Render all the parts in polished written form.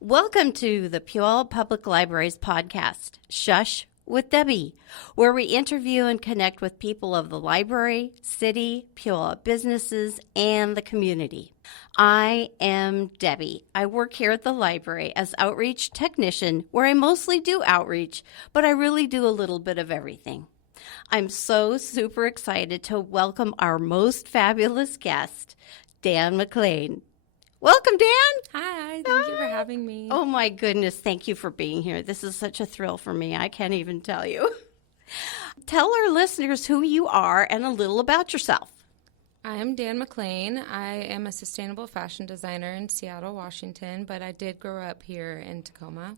Welcome to the Puyallup Public Library's podcast, Shush with Debi, where we interview and connect with people of the library, city, Puyallup businesses, and the community. I am Debi. I work here at the library as outreach technician, where I mostly do outreach, but I really do a little bit of everything. I'm so super excited to welcome our most fabulous guest, Dan McLean. Welcome, Dan. Hi, thank you for having me. Oh, my goodness. Thank you for being here. This is such a thrill for me. I can't even tell you. Tell our listeners who you are and a little about yourself. I am Dan McLean. I am a sustainable fashion designer in Seattle, Washington, but I did grow up here in Tacoma.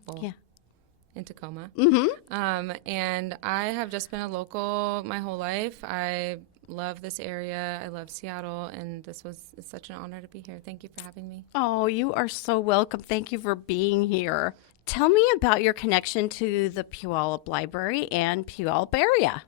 In Tacoma. Mm-hmm. And I have just been a local my whole life. I love this area. I love Seattle, and it's such an honor to be here. Thank you for having me. Oh, you are so welcome. Thank you for being here. Tell me about your connection to the Puyallup Library and Puyallup area.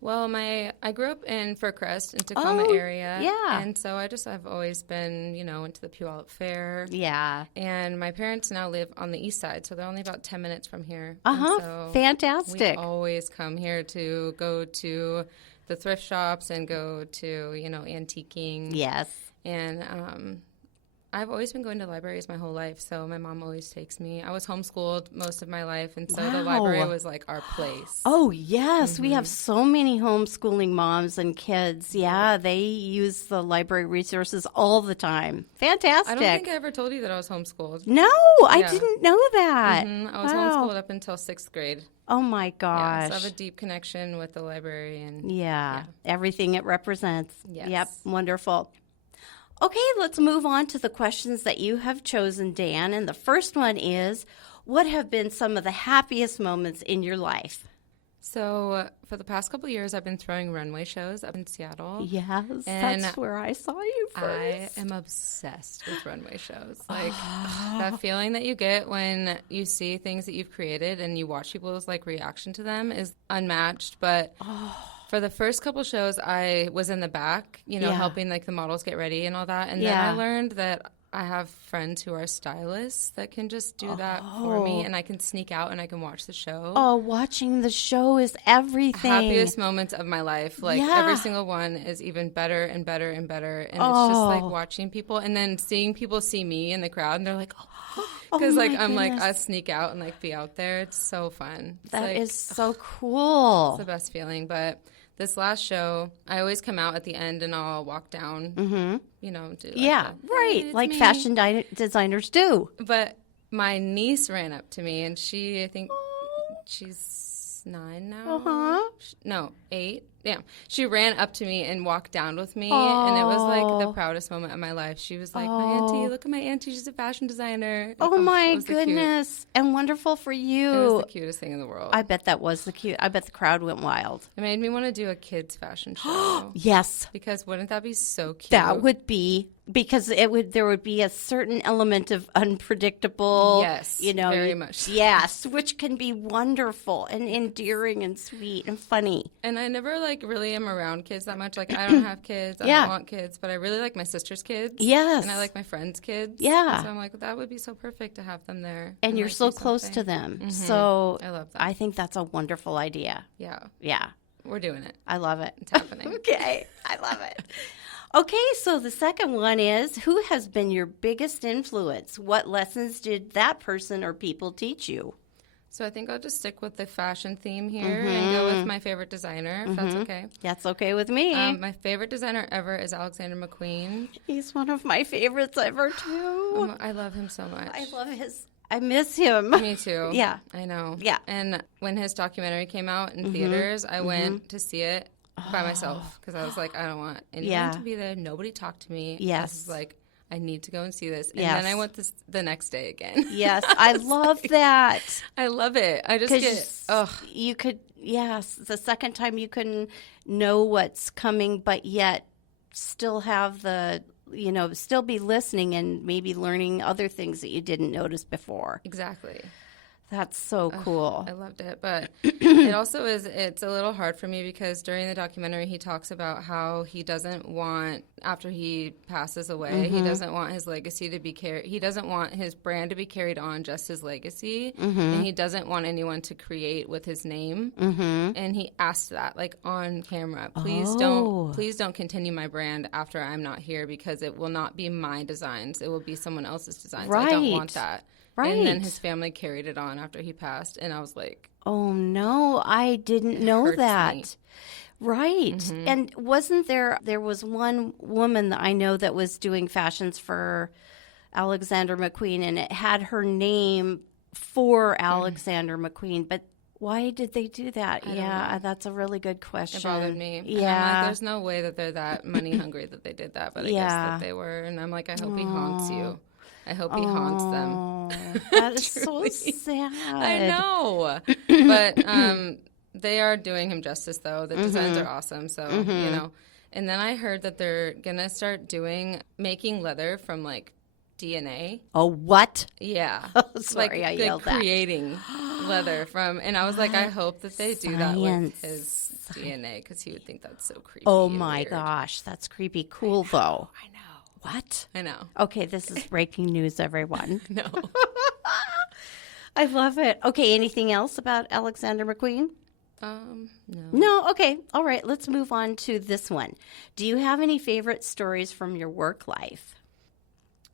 Well, I grew up in Fircrest in Tacoma area. Yeah. And so I've always been, went to the Puyallup Fair. Yeah. And my parents now live on the east side, so they're only about 10 minutes from here. So fantastic. We always come here to go to the thrift shops and go to, antiquing. Yes. And I've always been going to libraries my whole life, so my mom always takes me. I was homeschooled most of my life, and so the library was like our place. Oh, yes. We have so many homeschooling moms and kids. Yeah, they use the library resources all the time. Fantastic. I don't think I ever told you that I was homeschooled. No, I didn't know that. I was homeschooled up until 6th grade. Oh, my gosh. Yeah, so I have a deep connection with the library. And everything it represents. Yes. Yep, wonderful. Okay, let's move on to the questions that you have chosen, Dan. And the first one is, what have been some of the happiest moments in your life? So for the past couple of years, I've been throwing runway shows up in Seattle. Yes, and that's where I saw you first. I am obsessed with runway shows. Like that feeling that you get when you see things that you've created and you watch people's reaction to them is unmatched. But for the first couple shows, I was in the back, helping the models get ready and all that. And then I learned that I have friends who are stylists that can just do that for me, and I can sneak out and I can watch the show. Oh, watching the show is everything. Happiest moments of my life. Every single one is even better and better and better. And it's just watching people and then seeing people see me in the crowd and they're like, because I sneak out and be out there. It's so fun. That is so cool. It's the best feeling. But this last show, I always come out at the end and I'll walk down, like fashion designers do. But my niece ran up to me, and I think she's 9 now. No, 8. Yeah, she ran up to me and walked down with me, and it was the proudest moment of my life. She was like, "My auntie, look at my auntie. She's a fashion designer." Oh my goodness, and wonderful for you. It was the cutest thing in the world. I bet that was the cute. I bet the crowd went wild. It made me want to do a kids fashion show. Yes, because wouldn't that be so cute? That would be. Because there would be a certain element of unpredictable, very much. Yes, which can be wonderful and endearing and sweet and funny. And I never really am around kids that much. I don't have kids. I don't want kids, but I really like my sister's kids. Yes. And I like my friends' kids. Yeah. And so I'm like, that would be so perfect to have them there. And you're so close to them. Mm-hmm. So I love that. I think that's a wonderful idea. Yeah. Yeah. We're doing it. I love it. It's happening. Okay. I love it. Okay, so the second one is, who has been your biggest influence? What lessons did that person or people teach you? So I think I'll just stick with the fashion theme here and go with my favorite designer, if that's okay. That's okay with me. My favorite designer ever is Alexander McQueen. He's one of my favorites ever, too. I love him so much. I miss him. Me too. Yeah. I know. Yeah. And when his documentary came out in theaters, I went to see it by myself because I was like, I don't want anyone to be there. Nobody talked to me. Yes. This is I need to go and see this. And then I went the next day again. Yes, I love that. I love it. I just get, you could, the second time you can know what's coming, but yet still have still be listening and maybe learning other things that you didn't notice before. Exactly. That's so cool. I loved it. But it also it's a little hard for me because during the documentary, he talks about how he doesn't want, after he passes away, he doesn't want his legacy to be carried. He doesn't want his brand to be carried on, just his legacy. And he doesn't want anyone to create with his name. And he asked that, like, on camera. Please don't continue my brand after I'm not here, because it will not be my designs. It will be someone else's designs. Right. I don't want that. Right. And then his family carried it on after he passed. And I was like, oh, no, I didn't know that. Me. Right. And wasn't there was one woman that I know that was doing fashions for Alexander McQueen, and it had her name for Alexander McQueen, but why did they do that? Yeah, that's a really good question. It bothered me. Yeah. And I'm like, there's no way that they're that money hungry that they did that, but I guess that they were. And I'm like, I hope he haunts you. I hope he haunts them. That is so sad. I know. But they are doing him justice, though. The designs are awesome. So, you know. And then I heard that they're going to start making leather from, like, DNA. Oh, what? Yeah. Oh, sorry, I yelled that. Creating leather from, and I was like, I hope that they do that with his DNA, because he would think that's so creepy. Oh, my weird. gosh. That's creepy cool, though. I know. What? I know. Okay, this is breaking news, everyone. No. I love it. Okay, anything else about Alexander McQueen? No. No? Okay. All right, let's move on to this one. Do you have any favorite stories from your work life?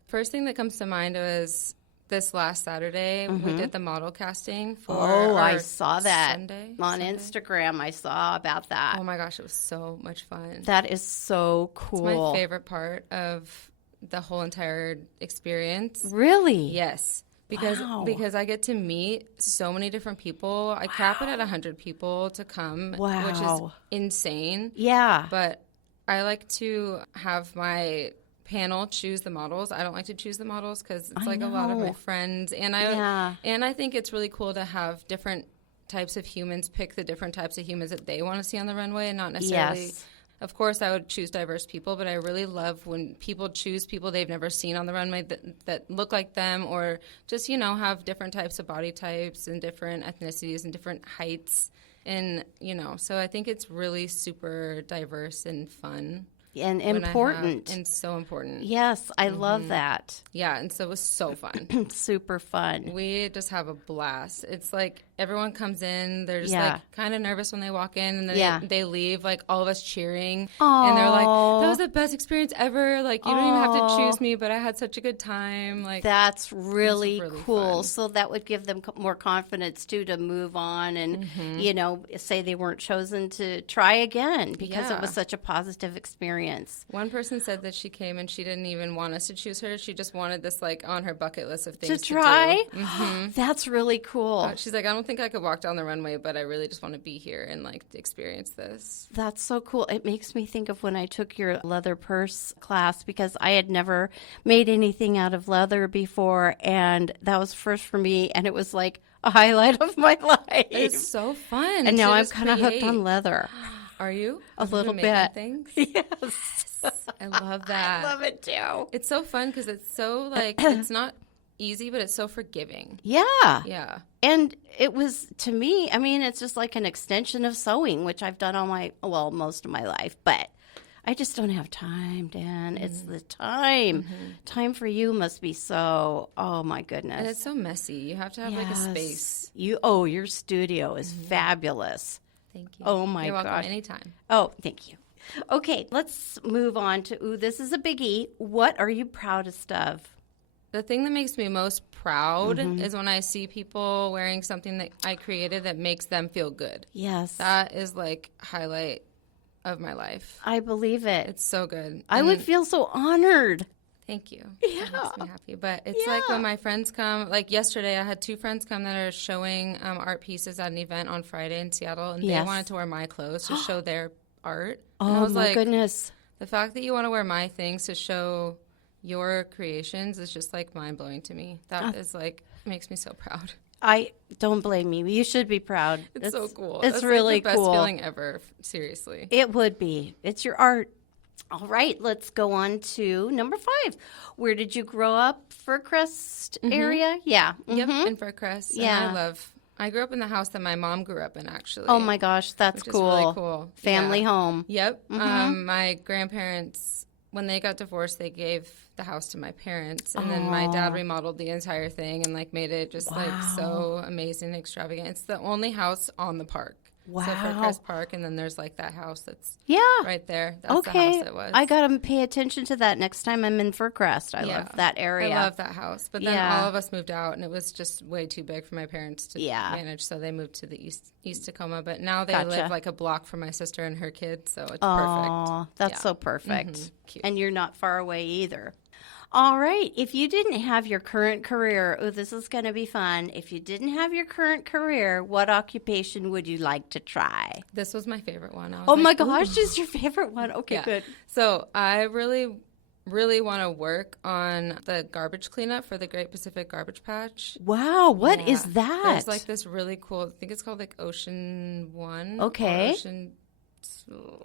First thing that comes to mind was this last Saturday, we did the model casting for I saw that Sunday. Instagram. I saw about that. Oh my gosh, it was so much fun. That is so cool. It's my favorite part of the whole entire experience. Really? Yes. Because I get to meet so many different people. I cap it at 100 people to come, which is insane. Yeah. But I like to have my panel choose the models. I don't like to choose the models because it's like a lot of my friends, and I think it's really cool to have different types of humans pick the different types of humans that they want to see on the runway, and not necessarily. Yes. Of course, I would choose diverse people, but I really love when people choose people they've never seen on the runway that look like them, or just, you know, have different types of body types and different ethnicities and different heights. And, you know, so I think it's really super diverse and fun. And important. And so important. Yes, I love that. Yeah, and so it was so fun. Super fun. We just have a blast. It's like everyone comes in, they're just like kind of nervous when they walk in, and then they leave, like all of us cheering. Aww. And they're like, that was the best experience ever. Like, you don't even have to choose me, but I had such a good time. Like, that's really cool. Fun. So that would give them more confidence, too, to move on and, you know, say they weren't chosen to try again because it was such a positive experience. One person said that she came and she didn't even want us to choose her. She just wanted this, like, on her bucket list of things to try. Do. That's really cool. She's like, I don't think I could walk down the runway, but I really just want to be here and, like, experience this. That's so cool. It makes me think of when I took your leather purse class, because I had never made anything out of leather before, and that was first for me, and it was like a highlight of my life. It's so fun. And now I'm kind of hooked on leather. Are you? A little bit. Things? Yes. I love that. I love it too. It's so fun because it's so, like, it's not easy, but it's so forgiving. Yeah. Yeah. And it was, to me, I mean, it's just like an extension of sewing, which I've done most of my life. But I just don't have time, Dan. It's the time. Time for you must be so, oh my goodness. And it's so messy. You have to have like a space. Your studio is fabulous. Thank you. Oh my You're welcome gosh. anytime. Oh, thank you. Okay, let's move on to, this is a biggie. What are you proudest of? The thing that makes me most proud is when I see people wearing something that I created that makes them feel good. Yes. That is like highlight of my life. I believe it. It's so good. I would feel so honored. Thank you. Yeah. That makes me happy. But it's like when my friends come, like yesterday I had two friends come that are showing art pieces at an event on Friday in Seattle, and they wanted to wear my clothes to show their art. And I was my like, goodness. The fact that you want to wear my things to show your creations is just like mind-blowing to me. That is like, makes me so proud. I don't blame you. You should be proud. It's so cool. It's really like the cool. best feeling ever, seriously. It would be. It's your art. All right, let's go on to number 5. Where did you grow up? Fircrest area? Yeah. Yep, in Fircrest. Yeah. And I grew up in the house that my mom grew up in, actually. Oh my gosh, that's which cool. is really cool. Family Yeah. home. Yep. My grandparents, when they got divorced, they gave the house to my parents, and then my dad remodeled the entire thing and like made it just like so amazing, extravagant. It's the only house on the park. Wow. So Fircrest Park, and then there's like that house that's Yeah. right there. That's Okay. the house it was. I got to pay attention to that next time I'm in Fircrest. I love that area. I love that house. But then Yeah. all of us moved out, and it was just way too big for my parents to manage, so they moved to the East Tacoma. But now they live like a block from my sister and her kids, so it's perfect. Oh, that's so perfect. Cute. And you're not far away either. All right. If you didn't have your current career, this is going to be fun. If you didn't have your current career, what occupation would you like to try? This was my favorite one. Oh my gosh, this is your favorite one. Okay, good. So I really want to work on the garbage cleanup for the Great Pacific Garbage Patch. Wow, what is that? There's like this really cool, I think it's called like Ocean One. Okay.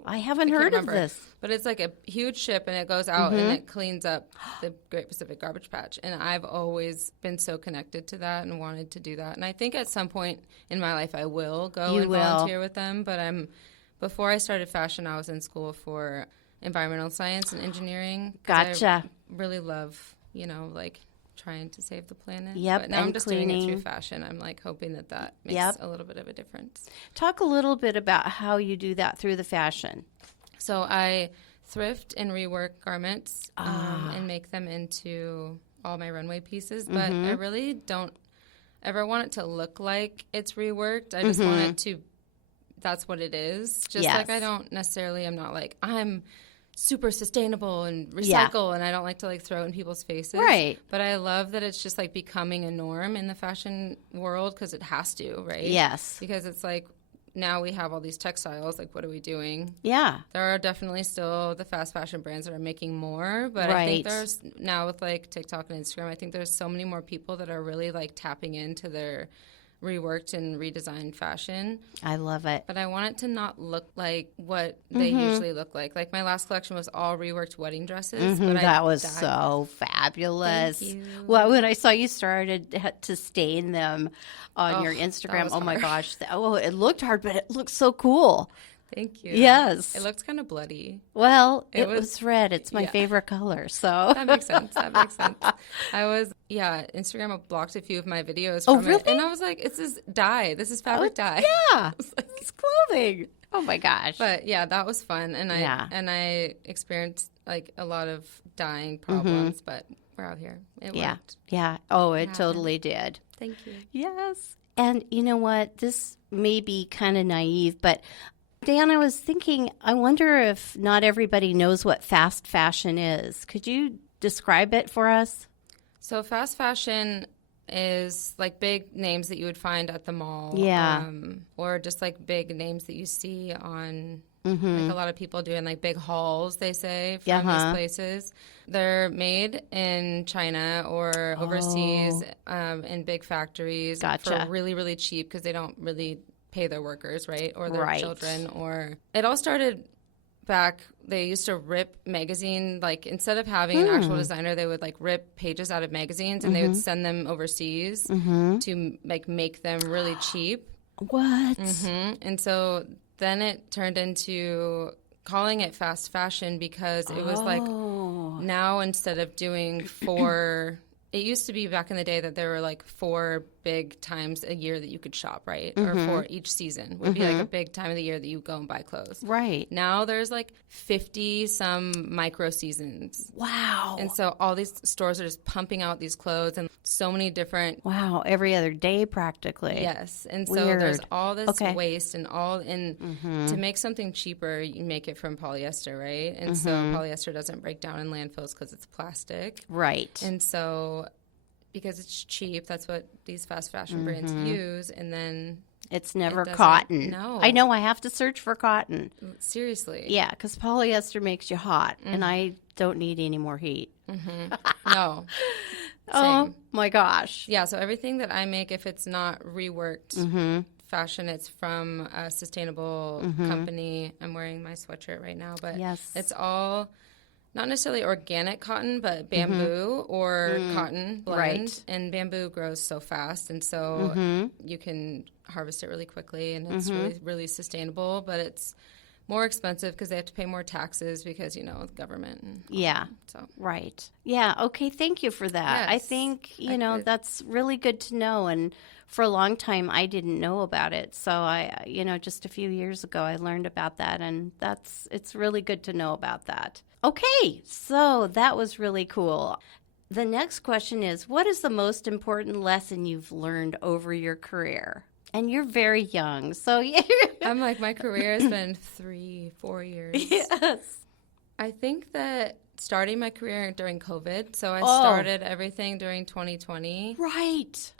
I haven't heard of this. But it's like a huge ship, and it goes out and it cleans up the Great Pacific Garbage Patch. And I've always been so connected to that and wanted to do that. And I think at some point in my life I will go volunteer with them. But before I started fashion, I was in school for environmental science and engineering. Gotcha. I really love, like trying to save the planet. Yep, But now and I'm just cleaning. doing it through fashion. I'm like hoping that makes a little bit of a difference. Talk a little bit about how you do that through the fashion. So I thrift and rework garments and make them into all my runway pieces. But I really don't ever want it to look like it's reworked. I just want it to, that's what it is. Just like I don't necessarily, I'm not like, I'm super sustainable and recycle, and I don't like to like throw it in people's faces. Right. But I love that it's just like becoming a norm in the fashion world because it has to, right? Yes. Because it's like now we have all these textiles, like what are we doing? Yeah. There are definitely still the fast fashion brands that are making more, but I think there's now with like TikTok and Instagram, I think there's so many more people that are really like tapping into their reworked and redesigned fashion. I love it. But I want it to not look like what they usually look like. Like my last collection was all reworked wedding dresses. But that was so fabulous. Thank you. Well, when I saw you started to stain them on your Instagram, was oh my hard. gosh. It looked hard, but it looked so cool. Thank you. Yes. It looked kind of bloody. Well, it was red. It's my favorite color. So That makes sense. Instagram blocked a few of my videos from it. And I was like, it's this dye. This is fabric dye. Yeah. It's clothing. Oh my gosh. But yeah, that was fun. And I experienced like a lot of dyeing problems, but we're out here. It worked. Yeah. Oh, it totally did. Thank you. Yes. And you know what? This may be kind of naive, but Dan, I was thinking, I wonder if not everybody knows what fast fashion is. Could you describe it for us? So fast fashion is like big names that you would find at the mall. Yeah. Or just like big names that you see on like a lot of people doing like big hauls, they say, from these places. They're made in China or overseas in big factories for really, really cheap because they don't really pay their workers, right? Or their children. Or it all started back, they used to rip magazine, like instead of having an actual designer, they would like rip pages out of magazines and they would send them overseas to like make them really cheap. What? And so then it turned into calling it fast fashion because it was like now instead of doing 4 it used to be back in the day that there were like 4 big times a year that you could shop, right? Or for each season would be like a big time of the year that you go and buy clothes. Right. Now there's like 50 some micro seasons. Wow. And so all these stores are just pumping out these clothes and so many different. Wow. Every other day practically. Yes. And so Weird. there's all this waste and to make something cheaper, you make it from polyester, right? And so polyester doesn't break down in landfills because it's plastic. Right. And so because it's cheap, that's what these fast fashion brands use. And then it's never cotton. No. I know. I have to search for cotton. Seriously. Yeah, because polyester makes you hot, and I don't need any more heat. No. Oh, Same. my gosh. Yeah, so everything that I make, if it's not reworked fashion. It's from a sustainable company. I'm wearing my sweatshirt right now, but it's all not necessarily organic cotton, but bamboo or cotton blend. Right. And bamboo grows so fast, and so you can harvest it really quickly, and it's really, really sustainable, but it's more expensive because they have to pay more taxes because, the government. And so. Right. Yeah. Okay. Thank you for that. Yes. I think, that's really good to know. And for a long time, I didn't know about it. So just a few years ago, I learned about that. And it's really good to know about that. Okay. So that was really cool. The next question is, what is the most important lesson you've learned over your career? And you're very young, so I'm like, my career has been 3-4 years. Yes. I think that starting my career during COVID, so I started everything during 2020. Right.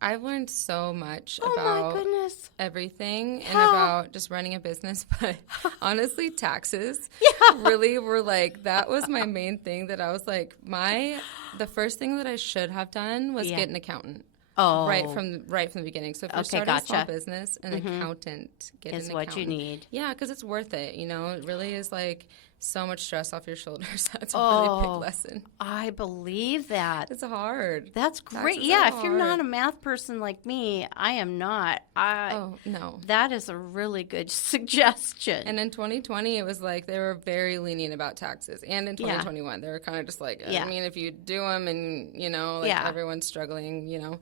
I've learned so much my about goodness. everything and about just running a business. But honestly, taxes really were like, that was my main thing that I was like, the first thing that I should have done was get an accountant. Oh. Right from the beginning. So if you're starting a small business, an accountant, get an accountant. Is what you need. Yeah, because it's worth it. It really is like so much stress off your shoulders. That's a really big lesson. I believe that. It's hard. That's great. Taxes Yeah, are if you're not a math person like me, I am not. No. That is a really good suggestion. And in 2020, it was like they were very lenient about taxes. And in 2021, they were kind of just like, I mean, if you do them and, everyone's struggling,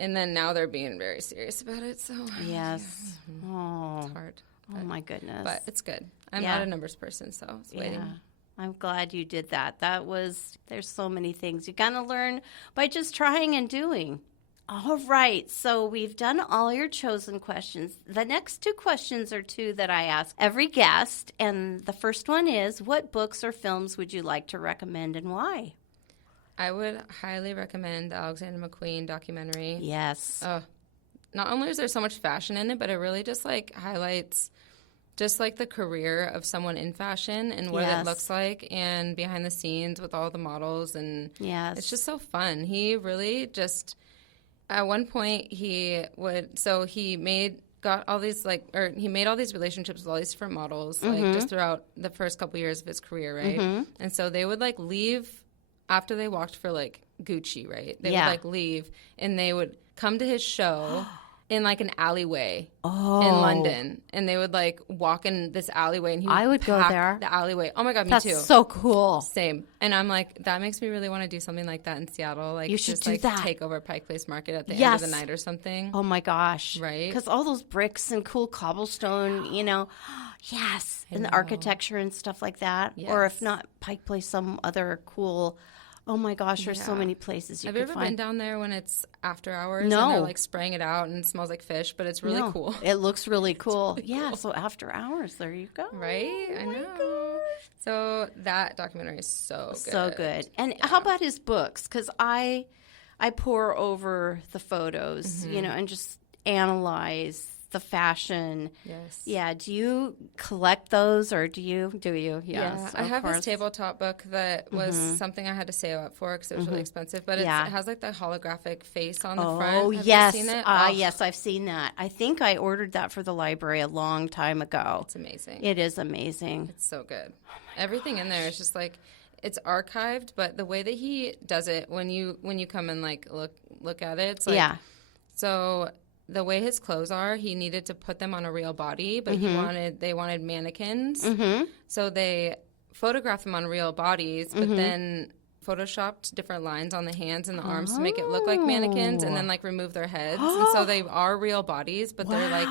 And then now they're being very serious about it. So yes. Oh. It's hard. Oh, my goodness. But it's good. I'm not a numbers person, so it's waiting. I'm glad you did that. There's so many things you got to learn by just trying and doing. All right. So we've done all your chosen questions. The next two questions are two that I ask every guest. And the first one is, what books or films would you like to recommend and why? I would highly recommend the Alexander McQueen documentary. Yes. Not only is there so much fashion in it, but it really just highlights just the career of someone in fashion and what it looks like and behind the scenes with all the models. And it's just so fun. He really just, at one point he made all these relationships with all these different models just throughout the first couple years of his career, right? And so they would leave after they walked for Gucci, right? They would leave and they would come to his show in an alleyway in London, and they would walk in this alleyway, and he would I would go there. The alleyway. Oh my God, me That's too. That's so cool. Same. And I'm like, that makes me really want to do something like that in Seattle. You should just do that. Take over Pike Place Market at the end of the night or something. Oh my gosh. Right? Because all those bricks and cool cobblestone, yes, and the architecture and stuff like that. Yes. Or if not Pike Place, some other cool. Oh my gosh, there's so many places you Have could you ever find. been down there when it's after hours? No. And they're spraying it out and it smells like fish, but it's really cool. It looks really cool. Yeah, so after hours, there you go. Right? I know. Gosh. So that documentary is so good. So good. And how about his books? Because I pore over the photos, and just analyze the fashion. Yes. Yeah. Do you collect those or do you? Yes. Yeah. I have this tabletop book that was something I had to save up for because it was really expensive, but it has the holographic face on the front. Oh, Have yes. you seen it? Yes, I've seen that. I think I ordered that for the library a long time ago. It's amazing. It is amazing. It's so good. Everything in there is just it's archived, but the way that he does it when you come and look at it, it's so the way his clothes are, he needed to put them on a real body, but they wanted mannequins. So they photographed them on real bodies, but then photoshopped different lines on the hands and the arms to make it look like mannequins, and then remove their heads. And so they are real bodies, but they're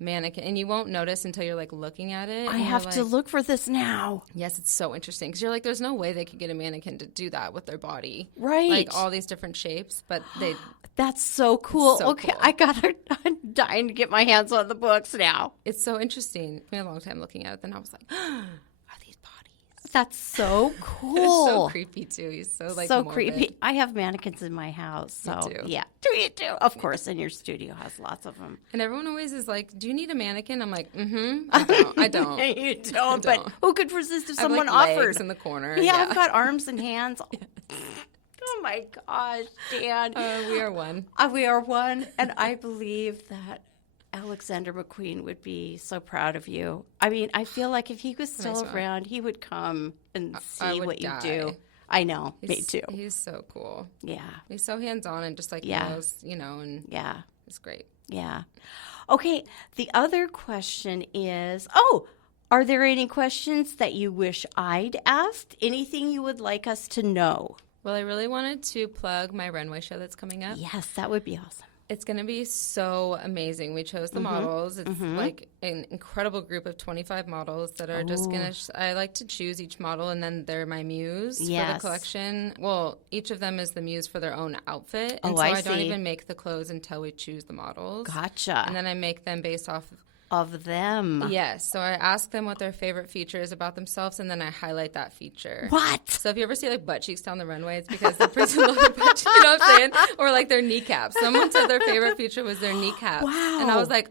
mannequin. And you won't notice until you're looking at it. I have to look for this now. Yes, it's so interesting because you're there's no way they could get a mannequin to do that with their body. Right. All these different shapes, but they... That's so cool. So okay, cool. I'm dying to get my hands on the books now. It's so interesting. It took me a long time looking at it. Then I was like, are these bodies? That's so cool. It's so creepy, too. He's so, so morbid. creepy. I have mannequins in my house. So, Me too. Yeah. Do you too? Of course, and your studio has lots of them. And everyone always is like, do you need a mannequin? I'm like, I don't. You don't, but who could resist if someone I have, offered? legs in the corner. Yeah, I've got arms and hands. Oh, my gosh, Dan. We are one. We are one, and I believe that Alexander McQueen would be so proud of you. I mean, I feel like if he was still around, he would come and see what you do. I know, me too. He's so cool. Yeah. He's so hands-on and just like he knows, and it's great. Yeah. Okay, the other question is, are there any questions that you wish I'd asked? Anything you would like us to know? Well, I really wanted to plug my runway show that's coming up. Yes, that would be awesome. It's going to be so amazing. We chose the models. It's like an incredible group of 25 models that are just going to... I like to choose each model, and then they're my muse for the collection. Well, each of them is the muse for their own outfit. And so I don't even make the clothes until we choose the models. Gotcha. And then I make them based off of them. Yes. So I ask them what their favorite feature is about themselves, and then I highlight that feature. What? So if you ever see like butt cheeks down the runway, it's because the person loves their butt cheeks, you know what I'm saying? Or like their kneecaps. Someone said their favorite feature was their kneecaps. Wow. And I was like,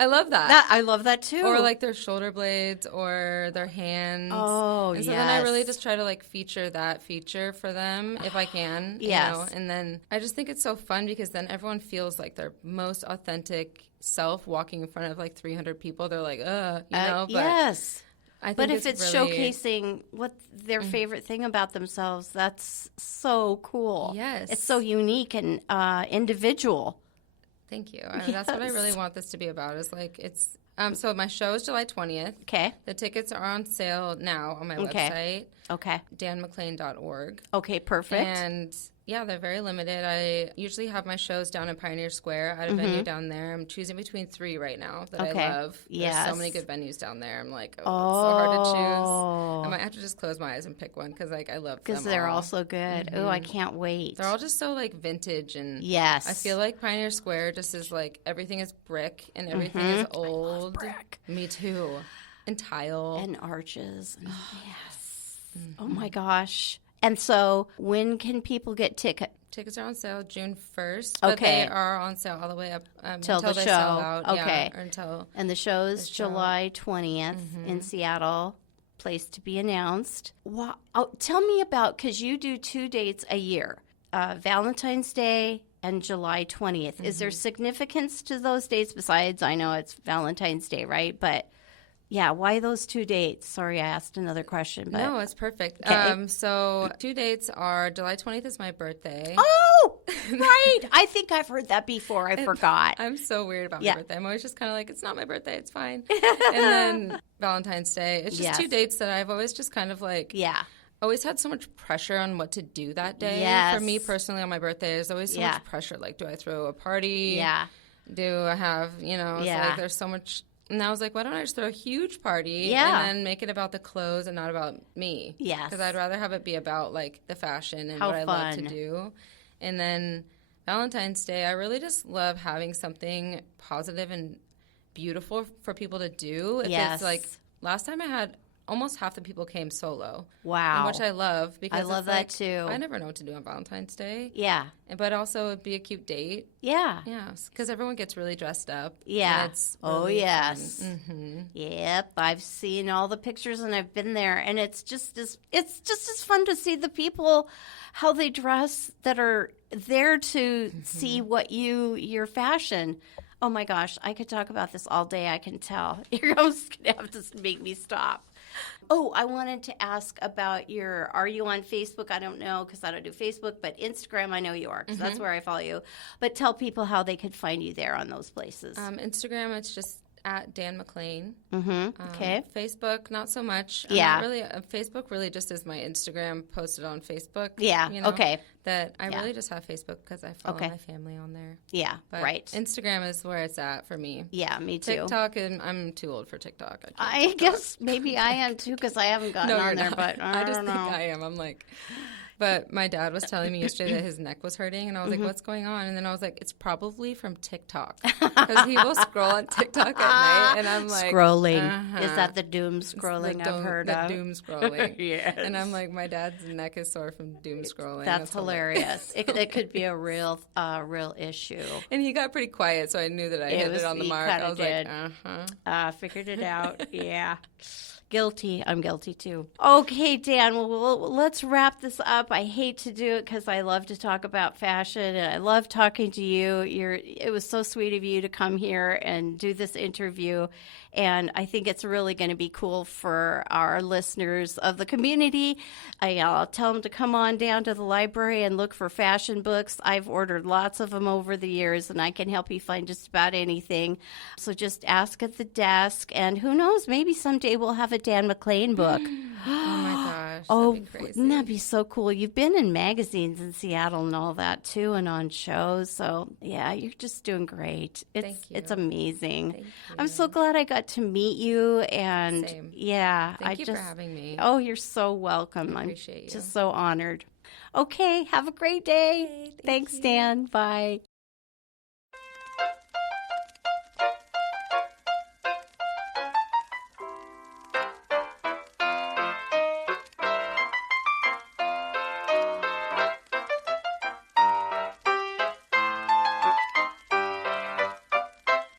I love that. I love that too. Or like their shoulder blades or their hands. Oh, and so then I really just try to like feature that feature for them if I can. Yes. You know? And then I just think it's so fun because then everyone feels like their most authentic self walking in front of like 300 people. They're like, But yes. I think but if it's really... showcasing what their favorite thing about themselves, that's so cool. Yes. It's so unique and individual. Thank you. That's what I really want this to be about. Is like it's so my show is July 20th. Okay. The tickets are on sale now on my website. Okay. danmclean.org. Okay, perfect. And yeah, they're very limited. I usually have my shows down in Pioneer Square at a venue down there. I'm choosing between 3 right now that I love. Yes. There's so many good venues down there. I'm like, it's so hard to choose. I might have to just close my eyes and pick one because like I love them because they're all so good. Oh, I can't wait. They're all just so like vintage and yes. I feel like Pioneer Square just is like everything is brick and everything is old. I love brick. Me too. And tile. And arches. Yes. Oh my gosh. And so when can people get tickets? Tickets are on sale June 1st, but they are on sale all the way up until the they show. sell out. Okay. Yeah, or until and the show's July 20th in Seattle. Place to be announced. Wow. Tell me about, because you do 2 dates a year, Valentine's Day and July 20th. Is there significance to those dates besides, I know it's Valentine's Day, right? But yeah, why those 2 dates? Sorry, I asked another question. But... No, it's perfect. Okay. So 2 dates are July 20th is my birthday. Oh, right. I think I've heard that before. I forgot. I'm so weird about my birthday. I'm always just kind of like, it's not my birthday. It's fine. And then Valentine's Day. It's just 2 dates that I've always just kind of like... Yeah. Always had so much pressure on what to do that day. Yes. For me personally on my birthday, there's always so much pressure. Like, do I throw a party? Yeah. Do I have, it's like there's so much... And I was like, why don't I just throw a huge party and then make it about the clothes and not about me? Yes. Because I'd rather have it be about, like, the fashion and How what I love to fun. do. And then Valentine's Day, I really just love having something positive and beautiful for people to do. If it's like, last time I had almost half the people came solo. Wow. Which I love because I love that too. I never know what to do on Valentine's Day. Yeah. But also it'd be a cute date. Yeah. Yeah, because everyone gets really dressed up. Yeah. It's really yes. fun. Mm-hmm. Yep. I've seen all the pictures and I've been there, and it's just as fun to see the people how they dress that are there to see what your fashion. Oh my gosh, I could talk about this all day. I can tell. You're almost gonna have to make me stop. Oh, I wanted to ask about are you on Facebook? I don't know because I don't do Facebook, but Instagram I know you are because that's where I follow you. But tell people how they could find you there on those places. Instagram, it's just at Dan McLean. Okay. Facebook, not so much. Yeah. Facebook really just is my Instagram posted on Facebook. Yeah. Okay. That I really just have Facebook because I follow my family on there. Yeah. But right. Instagram is where it's at for me. Yeah, me too. TikTok, and I'm too old for TikTok. I guess maybe I am too because I haven't gotten on there, not. but I just don't know. think I am. I'm like... But my dad was telling me yesterday that his neck was hurting, and I was like, what's going on? And then I was like, it's probably from TikTok. Because he will scroll on TikTok at night, and I'm like... Scrolling. Is that the doom scrolling I've heard of? The doom scrolling. Yes. And I'm like, my dad's neck is sore from doom scrolling. That's hilarious. It could be a real issue. And he got pretty quiet, so I knew that I hit it on the mark. I was like, figured it out. Yeah. Guilty. I'm guilty too. Okay, Dan, well, let's wrap this up. I hate to do it because I love to talk about fashion and I love talking to you. It was so sweet of you to come here and do this interview. And I think it's really going to be cool for our listeners of the community. I'll tell them to come on down to the library and look for fashion books. I've ordered lots of them over the years, and I can help you find just about anything. So just ask at the desk, and who knows, maybe someday we'll have a Dan McLean book. Oh my gosh. Oh, that'd be crazy. wouldn't that be so cool? You've been in magazines in Seattle and all that too, and on shows. So yeah, you're just doing great. It's amazing. Thank you. I'm so glad I got to meet you, and Same. yeah, Thank you for having me. Oh, you're so welcome. I appreciate you. Just so honored. Okay, have a great day. Thanks, Dan. Bye.